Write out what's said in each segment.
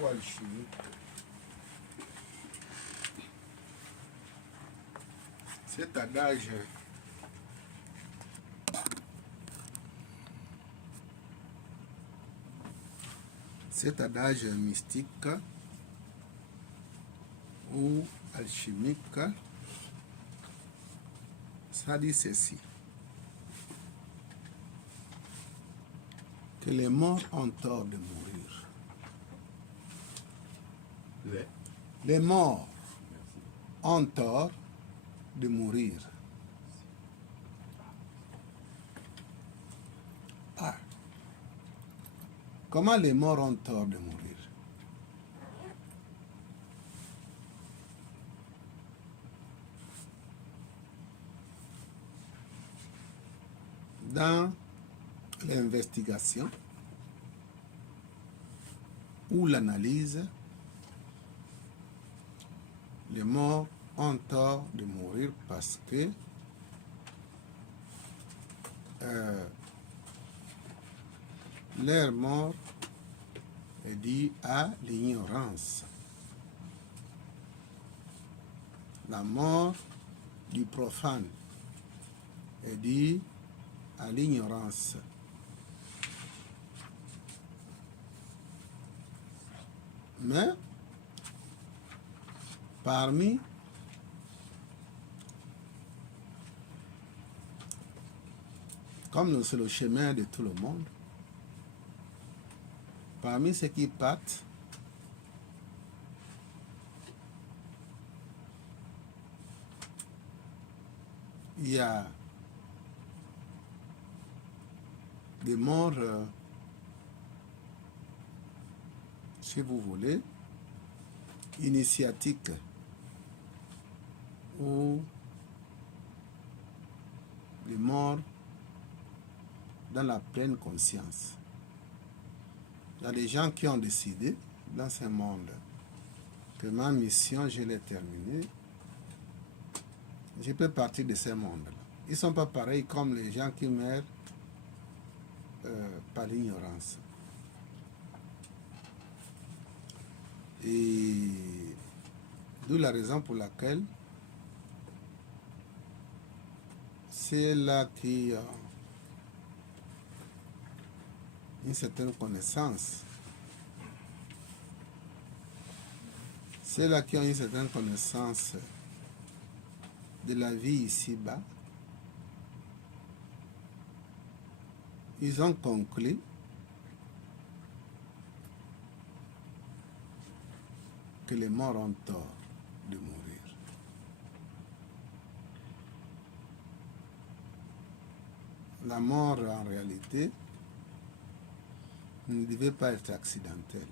ou alchimique. Cet adage mystique ou alchimique, ça dit ceci: que les morts ont tort de mourir. Les morts ont tort de mourir. Ah. Comment les morts ont tort de mourir? Dans l'investigation ou l'analyse, les morts ont tort de mourir parce que leur mort est due à l'ignorance. La mort du profane est due à l'ignorance. Mais parmi comme c'est le chemin de tout le monde, parmi ceux qui partent, il y a des morts, si vous voulez, initiatiques ou des morts dans la pleine conscience. Il y a des gens qui ont décidé dans ce monde que ma mission, je l'ai terminée. Je peux partir de ce monde-là. Ils ne sont pas pareils comme les gens qui meurent par l'ignorance. Et d'où la raison pour laquelle c'est là qui ont une certaine connaissance. C'est là qui ont une certaine connaissance de la vie ici-bas. Ils ont conclu que les morts ont tort de mourir. La mort, en réalité, ne devait pas être accidentelle.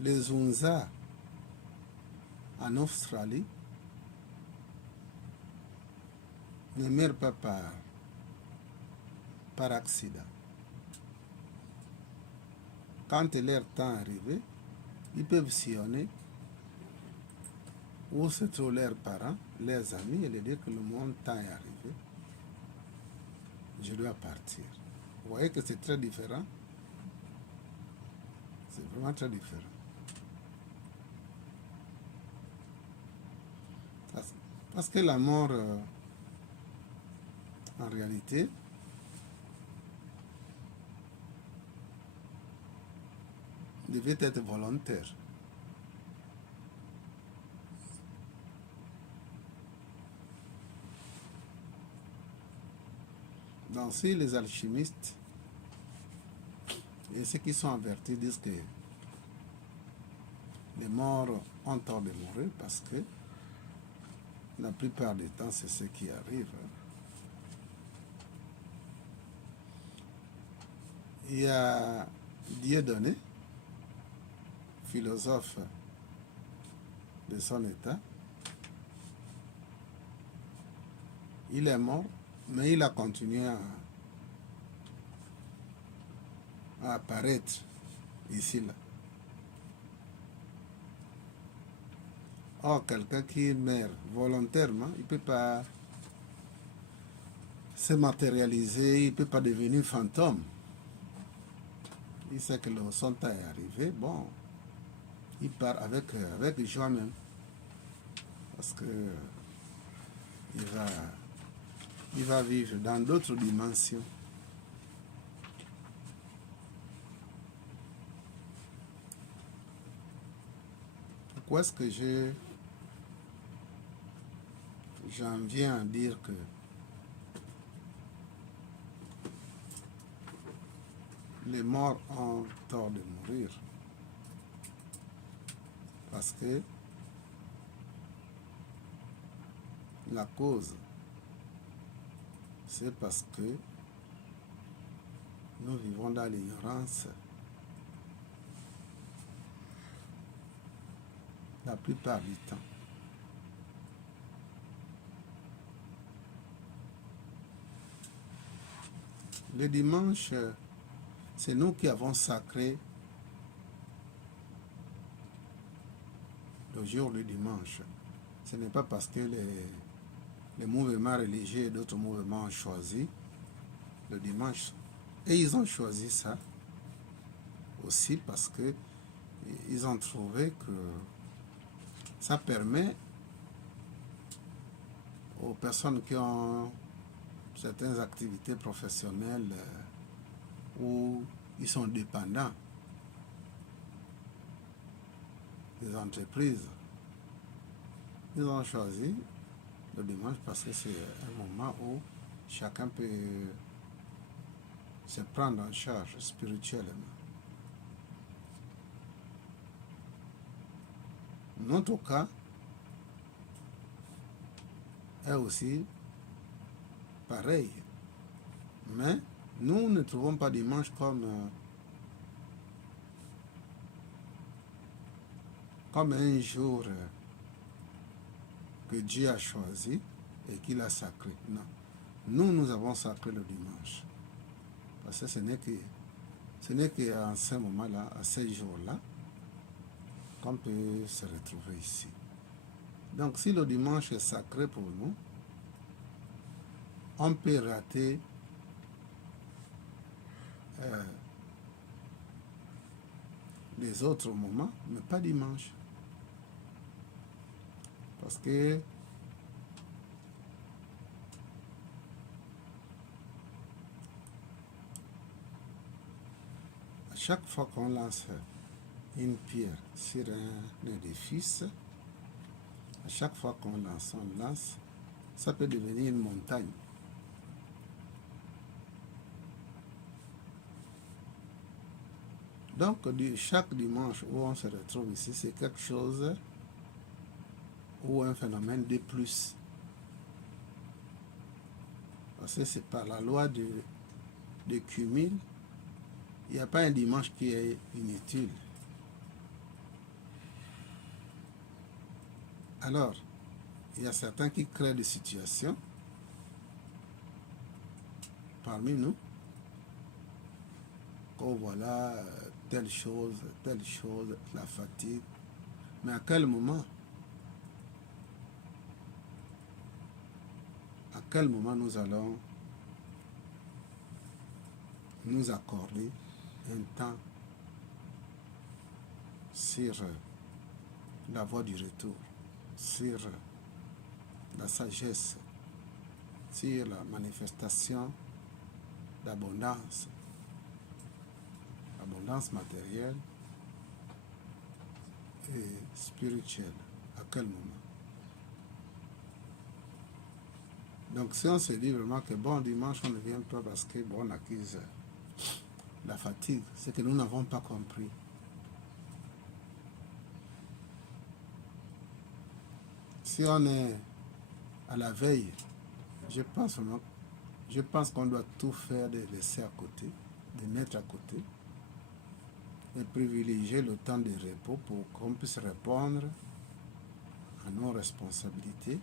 Les Zunza en Australie ne meurent pas par accident. Quand leur temps est arrivé, ils peuvent sillonner où se trouvent leurs parents, leurs amis, et leur dire que mon temps est arrivé. Je dois partir. Vous voyez que c'est très différent. C'est vraiment très différent. Parce que la mort, en réalité, devait être volontaire. Donc si les alchimistes et ceux qui sont avertis disent que les morts ont tort de mourir parce que la plupart du temps c'est ce qui arrive. Il y a Dieudonné, philosophe de son état. Il est mort, mais il a continué à apparaître ici, là. Or, quelqu'un qui meurt volontairement, il ne peut pas s'est matérialisé, il ne peut pas devenir fantôme. Il sait que le résultat est arrivé, bon, il part avec joie même. Parce que il va vivre dans d'autres dimensions. Pourquoi est-ce que j'en viens à dire que les morts ont tort de mourir? Parce que la cause, c'est parce que nous vivons dans l'ignorance la plupart du temps. Le dimanche, c'est nous qui avons sacré le jour du dimanche. Ce n'est pas parce que les mouvements religieux et d'autres mouvements ont choisi le dimanche. Et ils ont choisi ça aussi parce que ils ont trouvé que ça permet aux personnes qui ont certaines activités professionnelles où ils sont dépendants des entreprises. Ils ont choisi le dimanche parce que c'est un moment où chacun peut se prendre en charge spirituellement. Notre cas est aussi pareil. Mais nous ne trouvons pas dimanche comme un jour que Dieu a choisi et qu'il a sacré. Non. Nous avons sacré le dimanche. Parce que ce n'est qu'à ce moment-là, à ces jours-là, qu'on peut se retrouver ici. Donc si le dimanche est sacré pour nous, on peut rater les autres moments, mais pas dimanche. Parce que à chaque fois qu'on lance une pierre sur un édifice, à chaque fois qu'on lance, ça peut devenir une montagne. Donc, chaque dimanche où on se retrouve ici, c'est quelque chose ou un phénomène de plus. Parce que c'est par la loi de cumul, il n'y a pas un dimanche qui est inutile. Alors, il y a certains qui créent des situations parmi nous. Oh voilà, telle chose, la fatigue. Mais à quel moment? À quel moment nous allons nous accorder un temps sur la voie du retour, sur la sagesse, sur la manifestation d'abondance, abondance matérielle et spirituelle? À quel moment? Donc si on se dit vraiment que bon, dimanche on ne vient pas parce que bon, on accuse la fatigue, c'est que nous n'avons pas compris. Si on est à la veille, je pense qu'on doit tout faire de laisser à côté, de mettre à côté et privilégier le temps de repos pour qu'on puisse répondre à nos responsabilités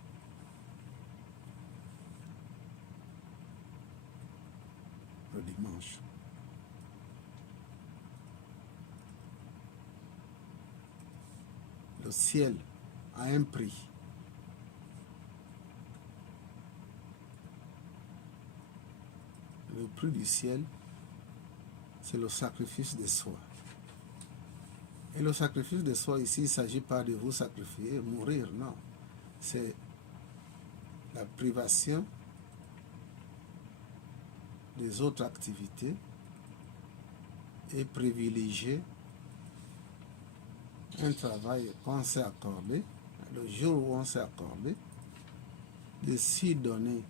le dimanche. Le ciel a un prix. prix du ciel, c'est le sacrifice de soi. Et le sacrifice de soi, ici, il ne s'agit pas de vous sacrifier, mourir, non. C'est la privation des autres activités et privilégier un travail qu'on s'est accordé, le jour où on s'est accordé, de s'y donner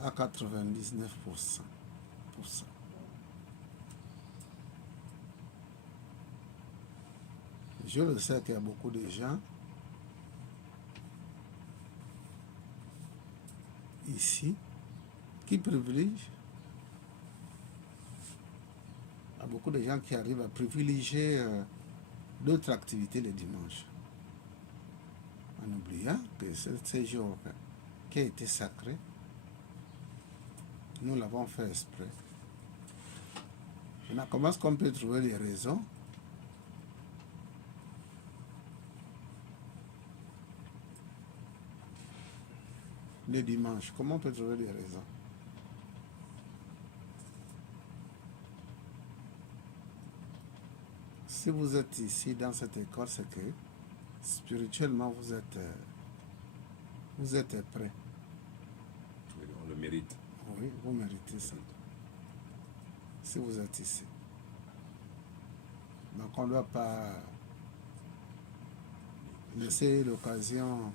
à 99%. Je le sais qu'il y a beaucoup de gens ici qui privilégient. Il y a beaucoup de gens qui arrivent à privilégier d'autres activités le dimanche. En oubliant que ce jour qui a été sacré, nous l'avons fait exprès. Maintenant, comment est-ce qu'on peut trouver les raisons? Le dimanche, comment on peut trouver les raisons? Si vous êtes ici dans cette école, c'est que spirituellement vous êtes prêt. On le mérite. Oui, vous méritez ça. Si vous êtes ici. Donc on ne doit pas laisser l'occasion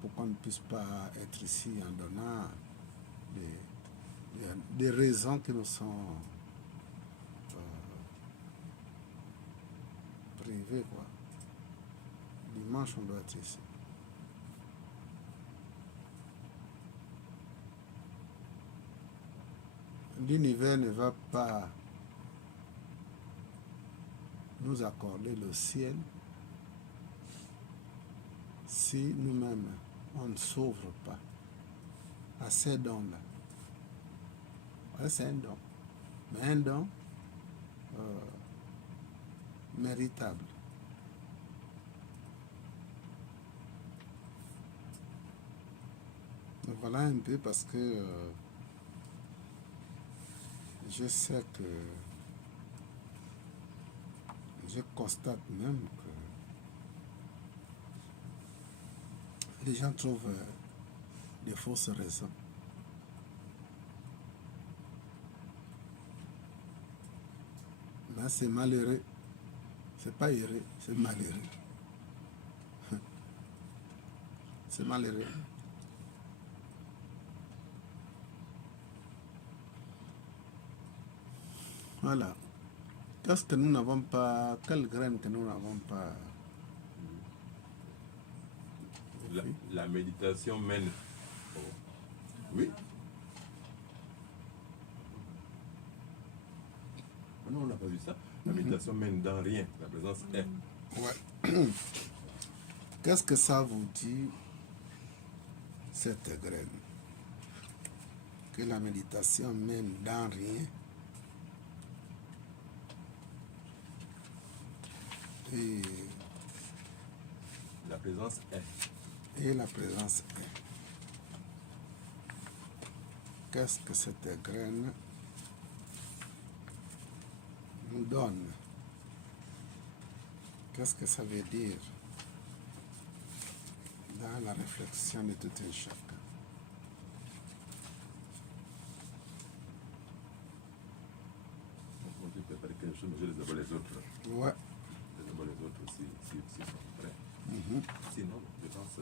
pour qu'on ne puisse pas être ici en donnant des raisons qui nous sont privées, quoi. Dimanche, on doit être ici. L'univers ne va pas nous accorder le ciel si nous-mêmes, on ne s'ouvre pas à ces dons-là. Ouais, c'est un don. Mais un don méritable. Donc voilà un peu parce que je sais que je constate même que les gens trouvent des fausses raisons. Mais c'est malheureux. C'est pas heureux, c'est malheureux. C'est malheureux. Voilà. Qu'est-ce que nous n'avons pas, quelle graine que nous n'avons pas? La méditation mène. Oui. Non, on n'a pas vu ça. La méditation mène dans rien. La présence est. Ouais. Qu'est-ce que ça vous dit, cette graine? Que la méditation mène dans rien. Et la présence est. Et la présence est. Qu'est-ce que cette graine nous donne? Qu'est-ce que ça veut dire dans la réflexion de tout un chacun? On peut préparer quelque chose, mais je les abats les autres. Ouais. Les abats les autres aussi, s'ils sont prêts. Sinon, je pense.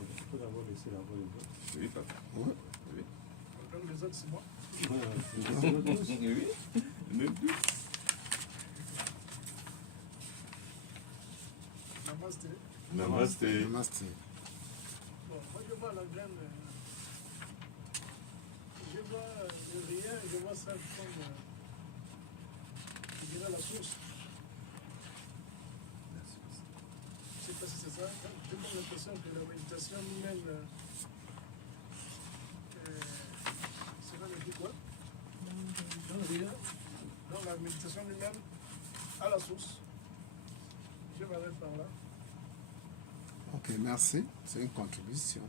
Il faut d'abord laisser la voix les autres. Oui, papa. Ouais. Oui. Comme les autres, c'est moi. Oui. Même plus. Namasté. Namasté. Namasté. Bon, moi je vois la graine. Je vois le rien, je vois ça comme. Je dirais la source. Je ne sais pas si c'est ça. J'ai comme l'impression que la méditation mène. Cela me dit quoi? Dans le rien. Donc la méditation lui-même à la source. Je m'arrête par là. Ok, merci. C'est une contribution.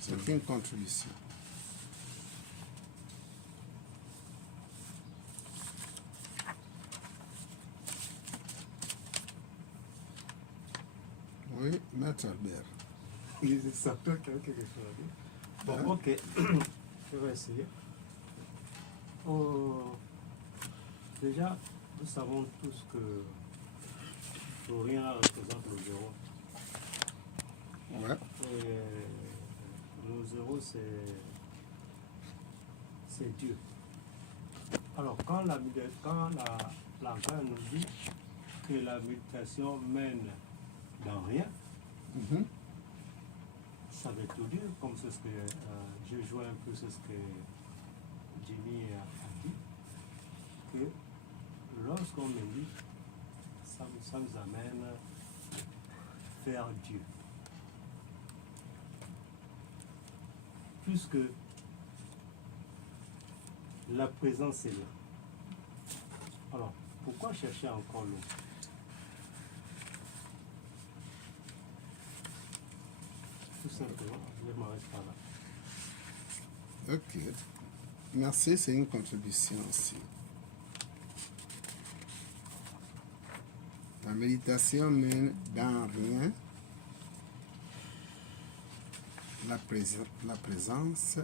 C'est une contribution. Oui, Maître Albert. Les acteurs qui ont quelque chose à dire. Bon, Hein? ok. Je vais essayer. Déjà, nous savons tous que rien représente le zéro. Ouais. Et le zéro, c'est Dieu. Alors, quand la grâce nous dit que la méditation mène dans rien, Mhm. ça veut tout dire, comme c'est ce que je joins un peu c'est ce que Jimmy a dit, que lorsqu'on médite, ça nous amène vers Dieu. Puisque la présence est là. Alors, pourquoi chercher encore l'autre? Tout simplement, je m'arrête pas là. Ok. Merci, c'est une contribution aussi. La méditation mène dans rien. La présence